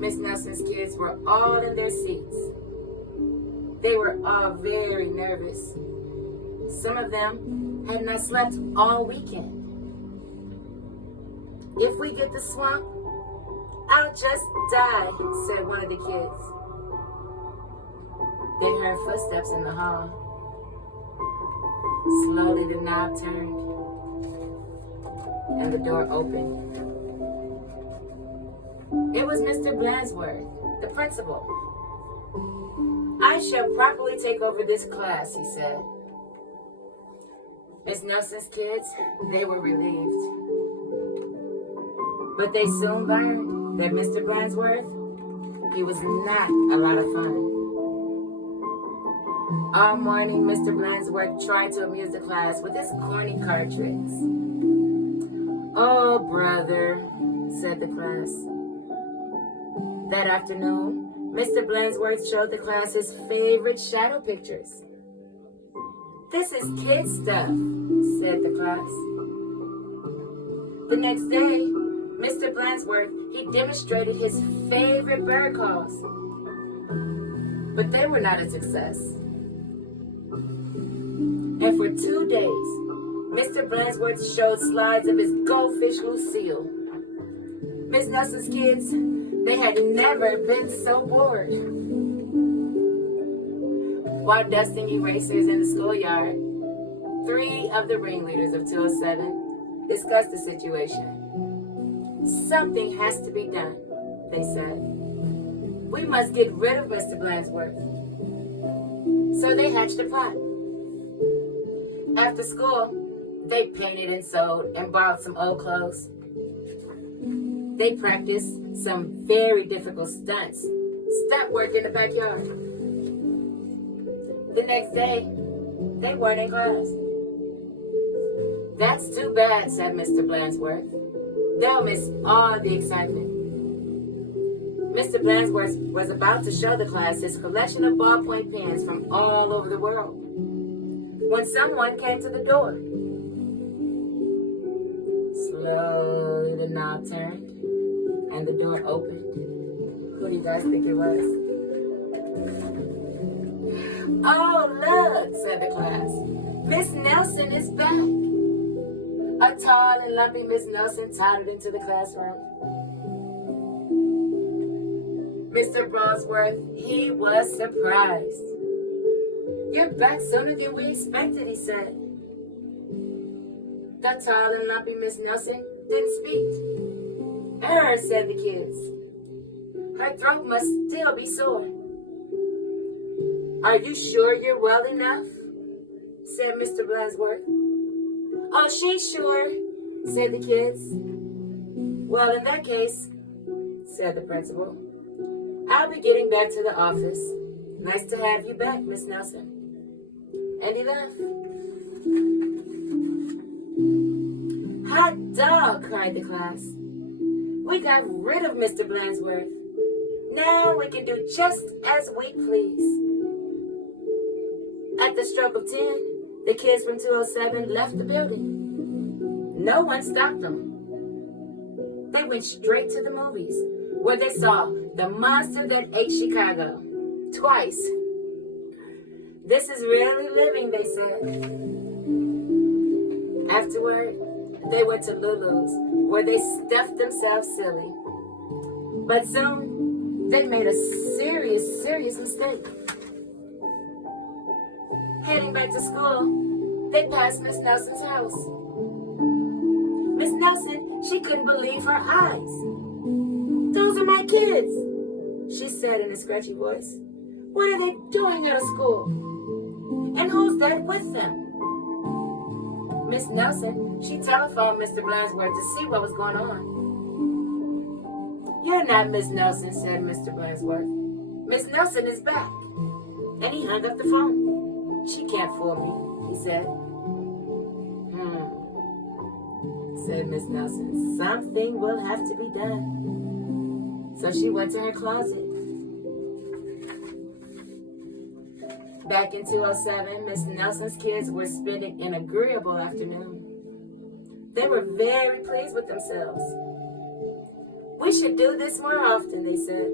Miss Nelson's kids were all in their seats. They were all very nervous. Some of them had not slept all weekend. "If we get the swamp, I'll just die," said one of the kids. They heard footsteps in the hall. Slowly the knob turned and the door opened. It was Mr. Blansworth, the principal. "I shall properly take over this class," he said. Miss Nelson's kids, they were relieved. But they soon learned that Mr. Blansworth, he was not a lot of fun. All morning, Mr. Blansworth tried to amuse the class with his corny card tricks. "Oh, brother," said the class. That afternoon, Mr. Blansworth showed the class his favorite shadow pictures. "This is kid stuff," said the class. The next day, Mr. Blansworth, he demonstrated his favorite bird calls. But they were not a success. And for 2 days, Mr. Blansworth showed slides of his goldfish Lucille. Miss Nelson's kids, they had never been so bored. While dusting erasers in the schoolyard, 3 of the ringleaders of 207 discussed the situation. "Something has to be done," they said. "We must get rid of Mr. Blansworth." So they hatched a plot. After school, they painted and sewed and borrowed some old clothes. They practiced some very difficult stunts, stunt work in the backyard. The next day, they weren't in class. "That's too bad," said Mr. Blansworth. "They'll miss all the excitement." Mr. Blansworth was about to show the class his collection of ballpoint pens from all over the world when someone came to the door. Slowly the knob turned and the door opened. Who do you guys think it was? "Oh, look," said the class. "Miss Nelson is back." A tall and lumpy Miss Nelson tottered into the classroom. Mr. Blansworth, he was surprised. "You're back sooner than we expected," he said. The tall and lumpy Miss Nelson didn't speak. Said the kids. "Her throat must still be sore." "Are you sure you're well enough?" said Mr. Blansworth. "Oh, she's sure," said the kids. "Well, in that case," said the principal, "I'll be getting back to the office. Nice to have you back, Miss Nelson." And he left. "Hot dog," cried the class. "We got rid of Mr. Blansworth. Now we can do just as we please." At the stroke of 10, the kids from 207 left the building. No one stopped them. They went straight to the movies, where they saw The Monster That Ate Chicago twice. "This is really living," they said. Afterward, they went to Lulu's, where they stuffed themselves silly. But soon, they made a serious mistake. Heading back to school, they passed Miss Nelson's house. Miss Nelson, she couldn't believe her eyes. "Those are my kids," she said in a scratchy voice. "What are they doing at a school? And who's that with them?" Miss Nelson, she telephoned Mr. Blansworth to see what was going on. "You're not Miss Nelson," said Mr. Blansworth. "Miss Nelson is back." And he hung up the phone. "She can't fool me," he said. Said Miss Nelson. "Something will have to be done." So she went to her closet. Back in 207, Miss Nelson's kids were spending an agreeable afternoon. They were very pleased with themselves. We should do this more often, they said.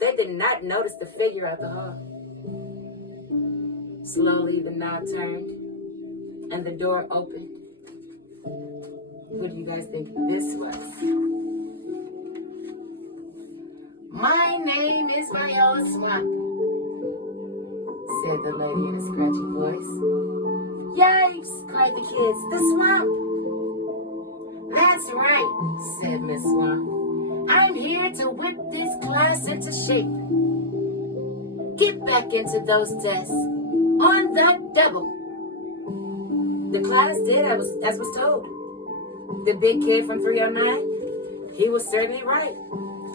They did not notice the figure at the hall. Slowly, the knob turned, and the door opened. What do you guys think this was? My name is Viola Swamp, said the lady in a scratchy voice. Yikes, cried the kids, the swamp. That's right, said Miss Swamp. I'm here to whip this class into shape. Get back into those desks on the double. The class did as was told. The big kid from 309, he was certainly right.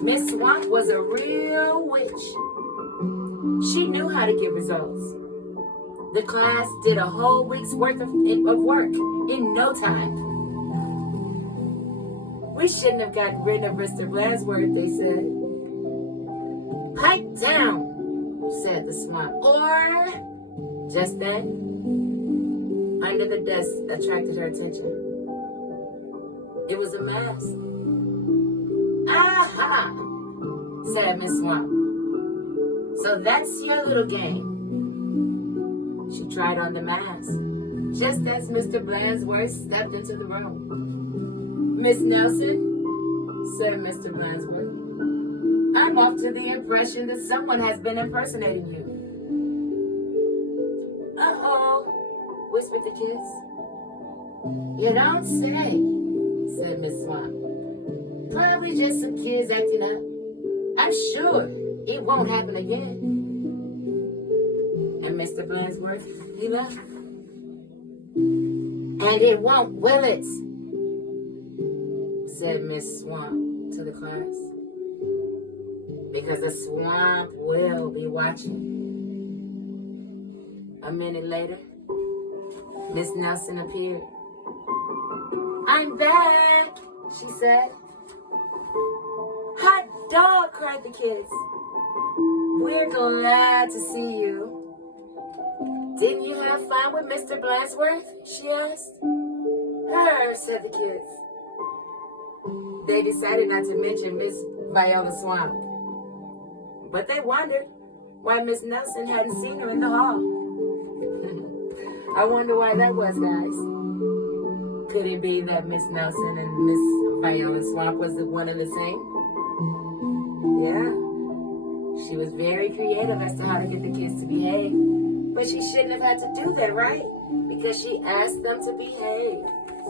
Miss Swamp was a real witch. She knew how to get results. The class did a whole week's worth of work in no time. We shouldn't have gotten rid of Mr. Blansworth, they said. Pipe down, said the Swamp. Or, just then, under the desk attracted her attention. It was a mask. Aha, said Miss Swamp. So that's your little game. She tried on the mask, just as Mr. Blansworth stepped into the room. Miss Nelson, said Mr. Blansworth, I'm off to the impression that someone has been impersonating you. Uh-oh, whispered the kids. You don't say, said Miss Swamp. Probably just some kids acting up. I'm sure it won't happen again. And Mr. Blansworth, he left. And it won't, will it? Said Miss Swamp to the class. Because the swamp will be watching. A minute later, Miss Nelson appeared. I'm back, she said. Hot dog, cried the kids. We're glad to see you. Didn't you have fun with Mr. Blansworth? She asked. Her, said the kids. They decided not to mention Miss Viola Swamp. But they wondered why Miss Nelson hadn't seen her in the hall. I wonder why that was, guys. Could it be that Miss Nelson and Miss Viola Swamp was one and the same? Yeah. She was very creative as to how to get the kids to behave. But she shouldn't have had to do that, right? Because she asked them to behave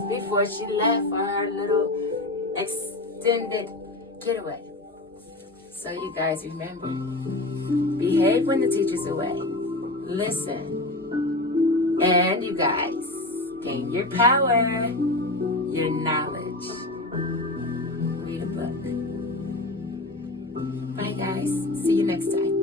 before she left for her little extended getaway. So you guys remember, behave when the teacher's away. Listen. And you guys, gain your power, your knowledge. Read a book. Bye guys. See you next time.